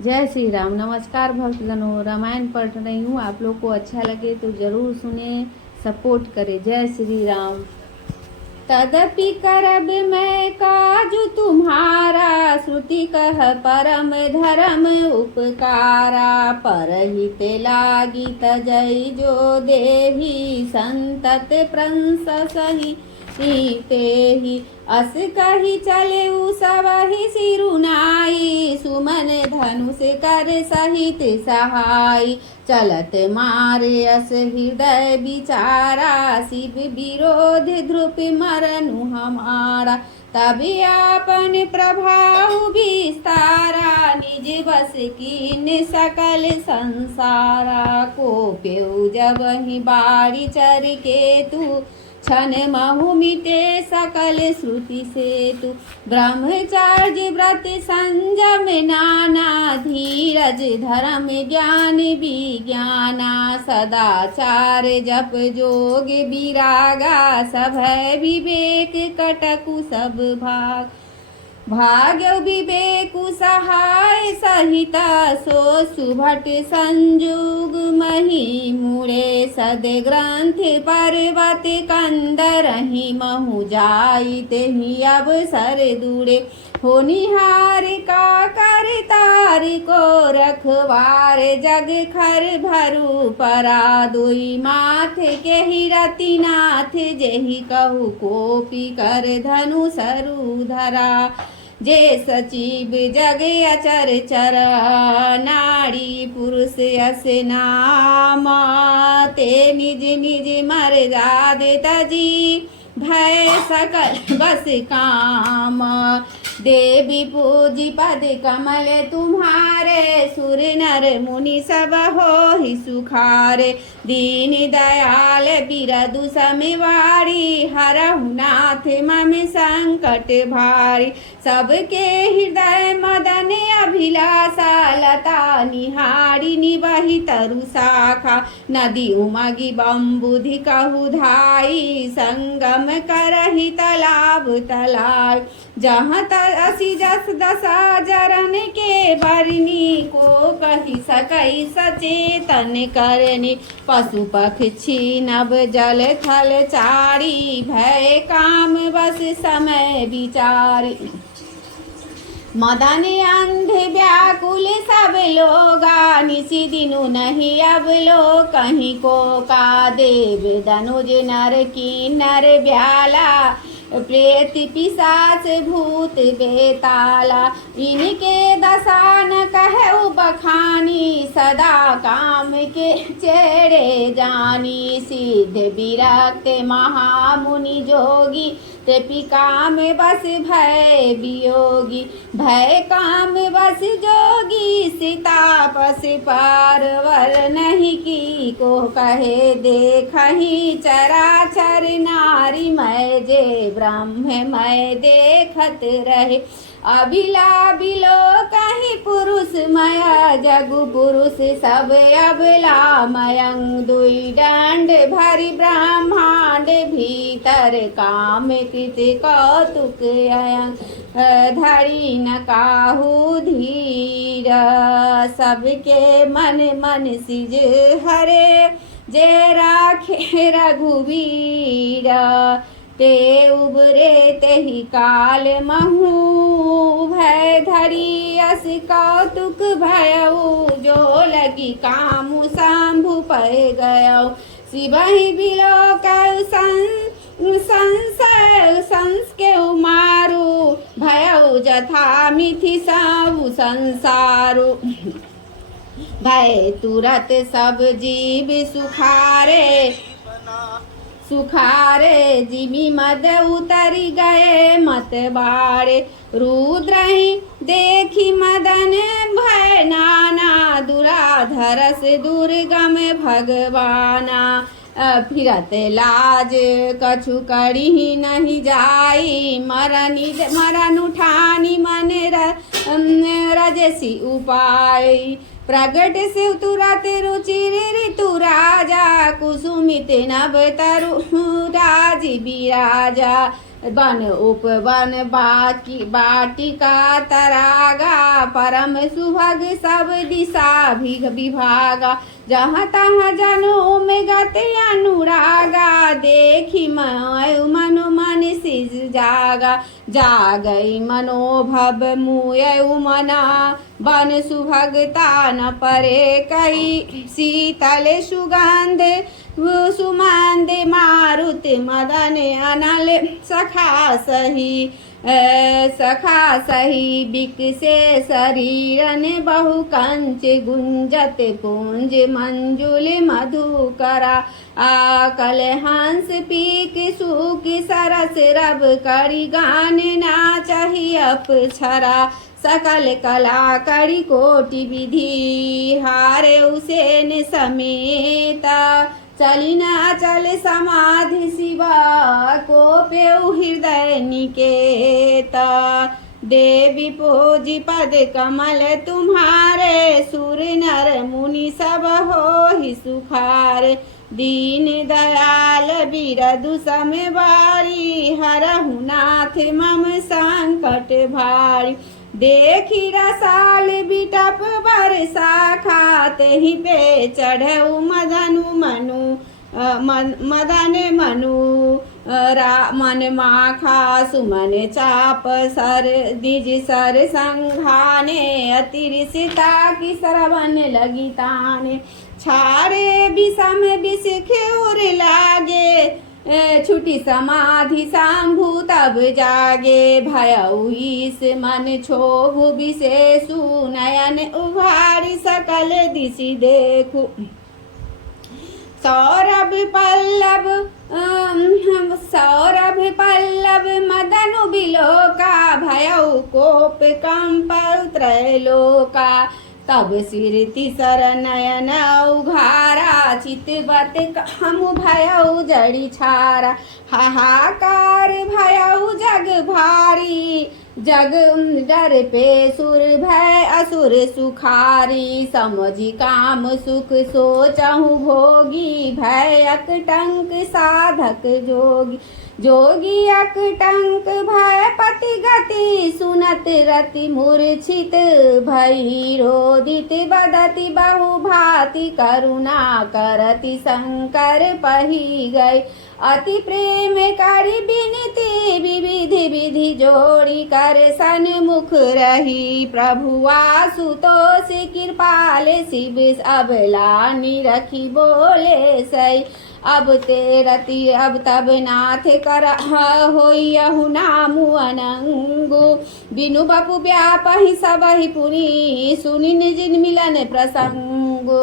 जय श्री राम। नमस्कार भक्तगणों, रामायण पढ़ रही हूँ। आप लोग को अच्छा लगे तो जरूर सुने, सपोर्ट करें। जय श्री राम। तदपि करब मैं काजु तुम्हारा, श्रुति कह परम धर्म उपकारा। परहित लागी तजई जो देही, संतत प्रंस सही तेहि। अस कही चले सबहि सिरुनाई, सुमन धनुष कर सहित सहाय। चलत मारे अस हृदय विचारा, शिव विरोध ध्रुप मरनु हमारा। तभी आपन प्रभाव विस्तारा, निज बस कीन सकल संसारा। को पेउ जब ही बारी चर के तू, क्षण महु मिटे सकल श्रुति सेतु। ब्रह्मचर्य व्रत संयम नाना, धीरज धर्म ज्ञान विज्ञाना। सदाचार जप जोग विरागा, सभय विवेक कटकु सब भाग। भाग्य विवेकु सहाय सहित, सो सुभट संजुग मही मुड़े। सद ग्रंथ पर्वत कंदरहि, महु जाई तेहि अवसर दूरे। होनिहार का कर तार को रखवार, जग खर भरु परा। दुई माथ के ही रतिनाथ, जेहि कहु कोपी कर धनु सरु धरा। जे सचिव जग अचर चर, नारी पुरुष अस नामा। ते निज निज मर्यादे तजी, भय सकल बस काम। देवी पूजी पद कमल तुम्हारे, सुर नर मुनि सब हो ही सुखारे। दीन दयाल बिरदु समिवारी, हरहु नाथ मम संकट भारी। सबके हृदय मदन अभिलाषा, लता निहारी निबहि तरु शाखा। नदी उमगी बम्बुधि कहु धाई, संगम करहि तालाब तालाब। जहाँ असी जस दशा जरन के बरनी, को कही सकई सचेतन करनी। पशु पक्षी नभ जल थल चारी, भय काम बस समय विचारी। मदन अंध व्याकुल सब लोगा, निसी दिनु नहीं अब लो कहीं को का। देव धनुज नर किन्नर ब्याला, प्रेत पिशाच भूत बेताला। इनके दशा न कहु बखानी, सदा काम के चेड़े जानी। सिद्ध विरक्त महामुनि जोगी, त्रिपि काम बस भय वियोगी। भय काम बस जोगी, सीतापस पारवर नहीं की। को कहे देखहि चराचर, नारी मैं जे ब्रह्म मैं देखत रहे। अबिला बिलो कहीं पुरुष मया, जगु पुरुष सब अबला मयंग। दुई दंड भरि ब्रह्मांड भीतर, काम कृत कौतुक अयंग। धरि न काहू धीर, सबके मन मन सिज हरे। जे राखे रघुवीर, ते उबरे तेहि काल महु। भय धरि अस कौतुक भयउ, जो लगी कामु शंभु पै गयउ। शिवहि बिलो कहु संस के मारु, भयउ जथा मिथि सबु संसारु। भय तुरत सब जीव सुखारे, सुखारे जिमि मद उतरि गए मत बाड़े। रुद्रहि देखी मदन भय नाना, दुराधरस दुर्गम भगवाना। फिरत लाज कछु करी नहीं जाई, मरन उठानी मन रजसी उपाय। प्रगट शिव तुरत रुचिर ऋतु राजा, कुसुमित नभ तरु राज बिराजा। बन उपवन बाकी बाटिका तरागा, परम सुभग सब दिशा विभागा, जहाँ तहाँ जनो में गति अनुरागा, देखी मनो मन सिज जागा, जागई मनोभव मुय मना, बन सुभगता न परे कई, शीतल सुगंध सुमंद मारुत मदन अनल, सखा सही बिकसे शरीरन, बहु कंच गुंजत पुंज मंजुल मधुकरा, आकल हंस पीक सूक सरस रब, करी गान नाचहि अपछरा, सकल कला करी कोटि विधि, हारे उसेन समेता, चली न चल समाधि शिवा, को पेउ हृदय निकेता, देवी पूजी पद कमल तुम्हारे, सुर नर मुनि सब हो ही सुखार, दीन दयाल बिरदु समबारी, हरहु नाथ मम संकट भारी, देखी रसाल बिटप बरसा, खाते ही पे चढ़ऊ मदन मनु, मन माखा सुमन चाप सर दिज सर संघाने, अतिरिसिता की सरवन लगी ताने, छारे विषम विष खेउर लागे, छुटी समाधि शंभु तब जागे, भयउ ईस मन क्षोभु विशेषु, नयन उभारी सकल दिशि देखु, सौरभ पल्लव मदनु बिलोका, भयउ कोप कंपल त्रैलोका, तब सिर तिसर नयन उघारा, चितवत हम भयउ जड़ी छारा, हाहाकार भयउ जग भारी, जग डर पे सुर भय असुर सुखारी, समझी काम सुख सोचहु भोगी, भय अकटंक साधक जोगी, जोगी अकटंक भय पति गति, सुनत रति मूर्छित भई, रोदित बदति बहु भांति, करुणा करति शंकर पही गए, अति प्रेम करि बिनती, विविधि विधि जोड़ी कर सन्मुख रही, प्रभु आशुतोष कृपाल शिव, अबला निरखी बोले सई, अब ते रति अब तब नाथ कर होइहु नामु अनंगु, बिनु बपु व्यापहि सबहि पुनि, सुनि निज मिलन प्रसंगु,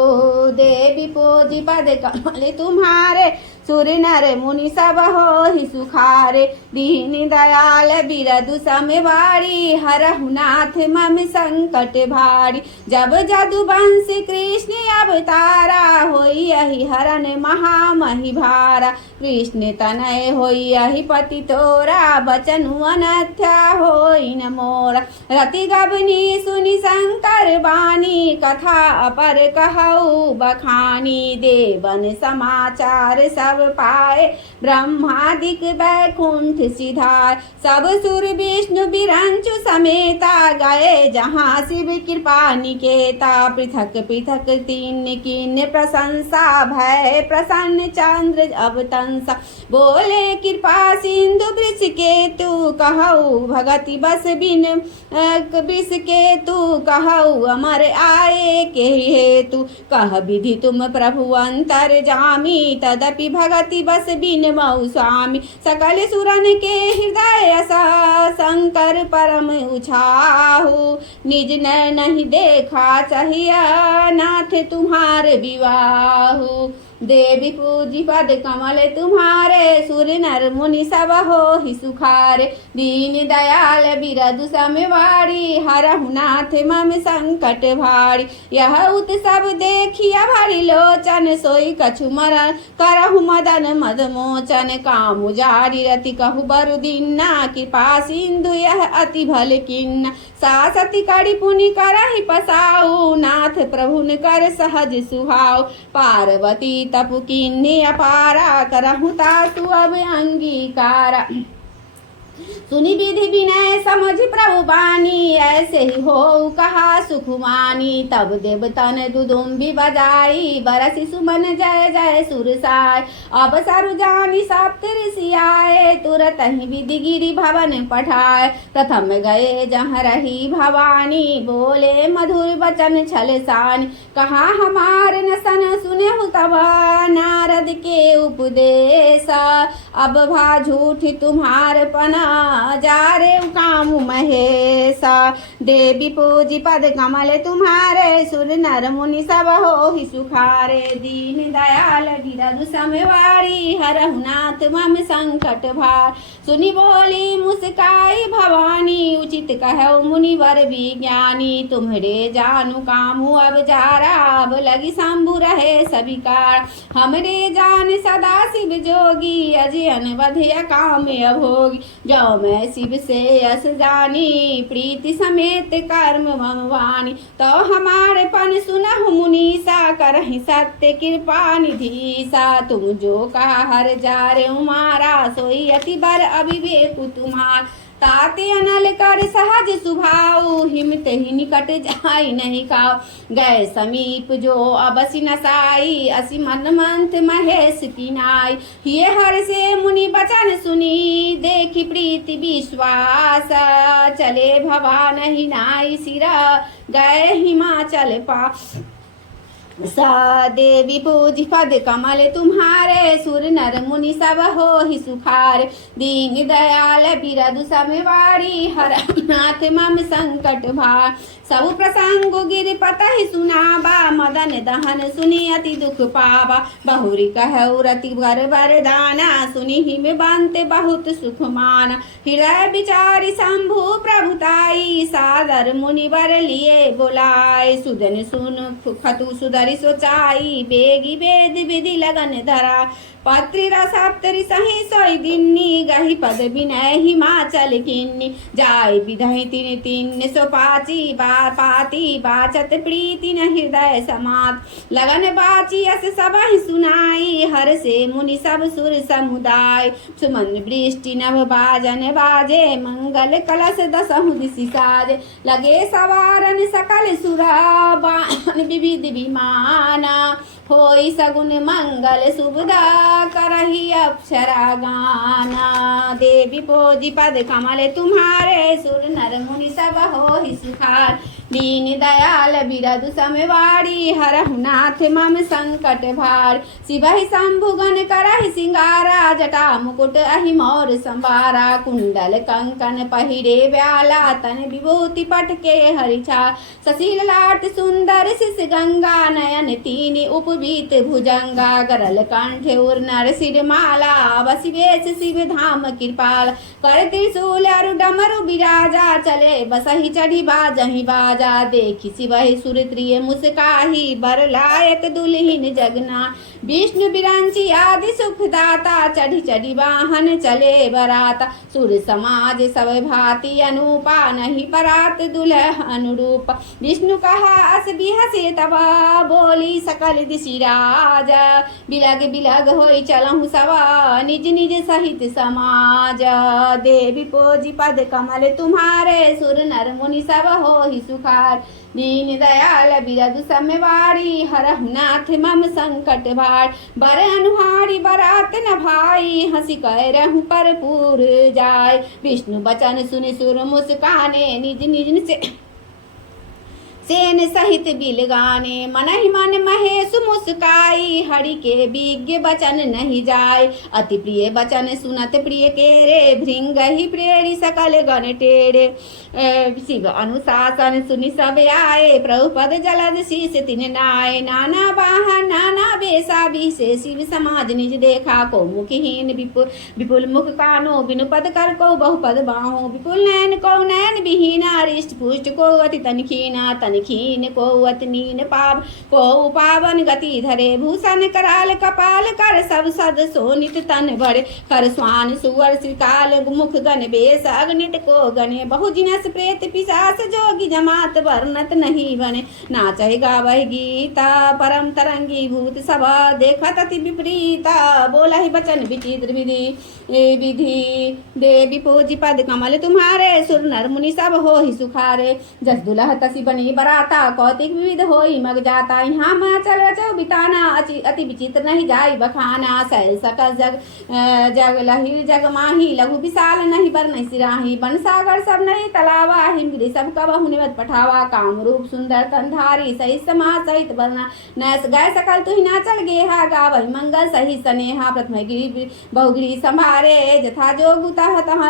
देवी पूजी पद कमल तुम्हारे, सुर नर मुनि सब हो ही सुखारे, दीन दयाल बिरदु समवारी, हरहु नाथ मम संकट भारी, जब जदु वंश कृष्ण अवतारा, होई यही हरन महामहि भारा, कृष्ण तनय होई यही पति तोरा, बचनु अनथ्या होई न मोरा, रति गबनी सुनि शंकर बानी, कथा अपर कहऊ बखानी, देवन समाचार सब पाए, ब्रह्मादिक बैकुंठ सिधार, सब सुर विष्णु बिरंचु समेता, गए जहाँ शिव कृपा निकेता, पृथक पृथक तीन किन प्रशंसा, भय प्रसन्न चंद्र अवतंसा, बोले कृपा सिंधु वृष केतु, कहऊ भगति बस बिन विष केतु, कहऊ अमर आए के हेतु, कह विधि तुम प्रभु अंतर जामी, तदपि भगति बस बिन मऊ स्वामी, सकल सुरन के हृदय असा, शंकर परम उछाहु, निज न नहीं देखा चाहिए नाथ तुम्हारे विवाहु, देवी पूजी पद कमल तुम्हारे, सुर नर मुनि सब हो ही सुखारे, दीन दयाल बिरदु समवारी, हरहु नाथ मम संकट भारी, यह उत्सव देखिया भरि लोचन, सोई कछु मरण करहु मदन मद मोचन, काम जारी रति कहु बरु दीन्ना, कृपा सिंधु यह अति भल किन्ना, सासति करि पुनि करहि पसाऊ, नाथ प्रभुन कर सहज सुहाव, पार्वती तपु किन्ने अपारा, करहु तासु अब अंगीकारा, सुनि विधि विनय समझ प्रभु बानी, ऐसे ही हो कहा सुखमानी। तब देवतन दुदुम्बी बजाई, बरसी सुमन जय जय सुरसाय। अब सरु जानी सप्त ऋषि आए, तुरत ही विधि गिरि भवन पठाए। प्रथम गए जहाँ रही भवानी, बोले मधुर बचन छल सानी। कहा हमार न सन सुने तब नारद के उपदेश, अब भा झूठ तुम्हार पना जा रे काम महेशा। देवी पूजी पद कमल तुम्हारे, सुर नर मुनि सब हो ही सुखारे। दीन दयाल गिरधु समवारी, हरहु नाथ मम संकट भार। सुनि बोली मुस्काई भवानी, उचित कहु मुनिवर विज्ञानी। तुम्हरे जानू कामू अब जारा, अब लगी शंभु रहे सबिकार। हमरे जान सदा शिव जोगी, अजयन बधिया काम अभोगी। जो मैं शिव से यस जानी, प्रीति समेत कर्म मम वाणी। तो हमारे पन सुनहु मुनीसा, करहि सत्य कृपा निधीसा। तुम जो कहा हर जारे उमारा, सोई अति बर अविवेक तुम्हार। ताते अनल कर सहज सुभाऊ, हिमत ही निकट जाई नहीं खाओ। गए समीप जो अबसी नसाई, असी मन मंथ महेश की नाई। ये हर से मुनि बचन सुनी, देखी प्रीति विश्वास। चले भवा नहीं नाई सिरा, गए हिमाचल पा। सा देवी पूजी पद कमल तुम्हारे, सुर नर मुनि सब हो ही सुखार। दीन दयाल बिरधु समवारी, हर नाथ मम संकट भार। सब प्रसंग गिरिपत ही सुनाबा, मदन दहन सुनी अति दुख पावा। बहुरी कहु रति वर वरदाना, सुनी हिम बंत बहुत सुख माना। हृदय विचारी शंभु प्रभुताई, सादर मुनिवर लिए बोलाए। सुदन सुन खतु सुदर सोचाई, बेगी वेद विधि लगन धरा। पत्री सप्तरी सही सोई दिन्नी, गही पद विनय हिमाचल किन्नी। जाय विधहि तिन तिन सो पाची, पाती बाचत प्रीति न हृदय समात। लगन बाची अस सब सुनाई, हर से मुनि सब सुर समुदाय। सुमन वृष्टि नभ बाजन बाजे, मंगल कलश दसहु दिशि साजे। लगे सवारन सकल सुरा, बाण विविध विमाना। होई सगुन मंगल सुबदा, करही अप्सरा गाना। देवी पूजी पद कमल तुम्हारे, सुर नर मुनि सब हो ही सुखार। दीन दयाल बिरधु समवारी, हरहु नाथ मम संकट भार। शिवहि शंभुगन करहि सिंगारा, जटा मुकुट अहि मोर संबारा। कुंडल कंकन पहिरे व्याला, तन विभूति पटके हरिछा। ससील लाट सुंदर शिष गंगा, नयन तीन उपवीत भुजंगा। गरल कंठ उर नर सिर माला, बसिवेश शिव धाम कृपाल। कर त्रिशूल अरु डमरु बिराजा, चले बसहि चढ़ी बाजहि बाजा। देखी शिवहि सुरत्रिय मुस्काही, बर लायक दुल्हिन जगना। विष्णु बिरंची आदि सुखदाता, चढ़ी चढ़ी वाहन चले बराता। सुर समाज सब भांति अनूपा, नहीं परात दुल्ह अनुरूप। विष्णु कहा अस बिहसे तबा, बोली सकल दिशि राजा। बिलग बिलग होई चलहु सवा, निज निज सहित समाज। देवी पूजी पद कमल तुम्हारे, सुर नर मुनि सब हो ही सुखार। दीन दयाल बिरधु समवारी, हरहु नाथ मम संकट भार। बर अनुहारी बरात न भाई, हंसी कह रहूं पर पूर जाय। विष्णु बचन सुनि सुर मुस्काने, निज निज से सेन सहित बिल गाने। मन ही मन महेश मुस्काई, हरि के विज्ञ बचन नहीं जाय। अति प्रिय बचन सुनत प्रिय के रे, भृंग ही प्रेरी सकल गण टेढ़े। शिव अनुशासन सुनि सब आए, प्रभुपद जलद शीस तिन नाय। नाना वाहन नाना बेसा विशे, शिव समाज निज देखा। को मुखहीन विपुल मुख कानो, बिनु पद कर को बहुपद बाहो। विपुल नयन को नयन विहीना, रिष्ट पुष्ट को अति तनखीना। तन खीन को अतनीन पाव को पावन गति धरे भूषण कराल कपाल कर सब सद सोनित तन भरे कर स्वान सुवर श्रीकाल मुख गण बेस अग्नित को गणे बहुजिनस प्रेत पिशाच जोगी जमात वर्णत नहीं बने नाचहि गावहि गीता परम तरंगी भूत सभा देखत अति विपरीता बोला ही वचन विचित्र विधि ए विधि देवी पूजी पद कमल तुम्हारे सुर नर मुनि सब हो ही सुखारे जस दुल्हा तसी बनी बराता कौतिक विविध हो ही मग जाता यहाँ माँ चल रचो बिताना अति विचित्र नहीं जाई बखाना सैल सकल जग जग लही जग माही लघु विशाल नहीं बर नहीं सिराही बन सागर सब नहीं तलावा हिमगिरी सब कब हुनिवत पठावा काम रूप सुंदर तंधारी सही समाज सहित बरना नैस गए सकल तु ही नाचल गेहा गावहि मंगल सही सनेहा प्रथम गिरी बहुगिरी संभारे जथा जोग तह तह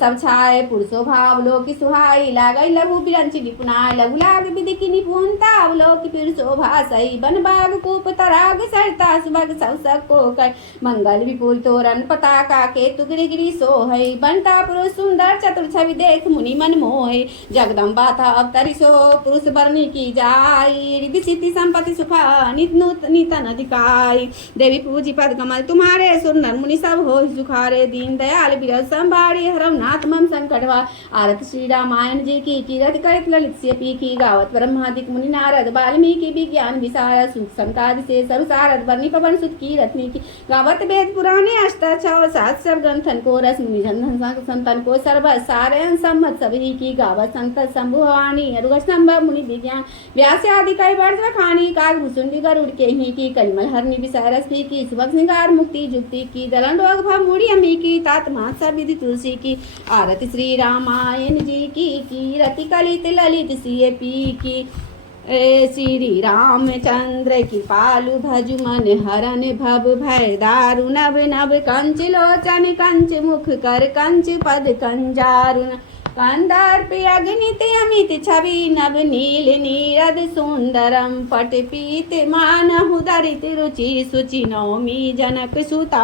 सब छाए पुरुषो भाव लोकी सुहाई लागई लघु बिरंची निपुणाय लघु लाग विधि की निपुणता अवलोक पीर शोभा सही बन बाग कूप तराग सरता सुबग सब सक को कर मंगल विपुल तोरण पताका के तुगरी गिरी सोहई बनता पुरुष सुंदर चतुर छवि देख मुनि मन मोहे जगदम्बा था अवतरी सो पुरुष बरनी की जाई रिद्धि सिद्धि संपत्ति सुखा नितन अधिकाई देवी पूजी पद कमल तुम्हारे सुर नर मुनि सब हो सुखारे दीन दयाल बिरल संभारी हरम नाथ मम संकटवा आरत श्री रामायण जी की कीरत करित ललित से पी की गावत ब्रह्मादिक मुनि नारद वाल्मीकि विज्ञान विशारद सुख संकादि से सरसारद बरनी पवन सुत की रत्नी की गावत वेद पुराणे अष्टाक्षर सात सब ग्रंथन को रस मुनि जन संतन को सर्व सारे सम्मत सभी की गावत संत शंभुवाणी अरुगस्तंभ मुनि विज्ञान व्यास आदि कई वर्ष खानी काग भुसुंडी गरुड़ के ही की कलिमल हरनी विसारस भी की सुभग सिंगार मुक्ति जुक्ति की दलन रोग भव मुड़ी अमी की तात मासा विधि तुलसी की आरती श्री रामायण जी की रति कलित ललित सिए पी की श्री रामचंद्र की पालु भजु मन हरन भव भय दारु नभ नभ कंच लोचन कंच मुख कर कंच पद कंजारुन कंदर्प अग्नित अमित छवि नभ नील नीरद सुंदरम पट पीत मानहु दरित रुचि सुचि नौमी जनक सुता।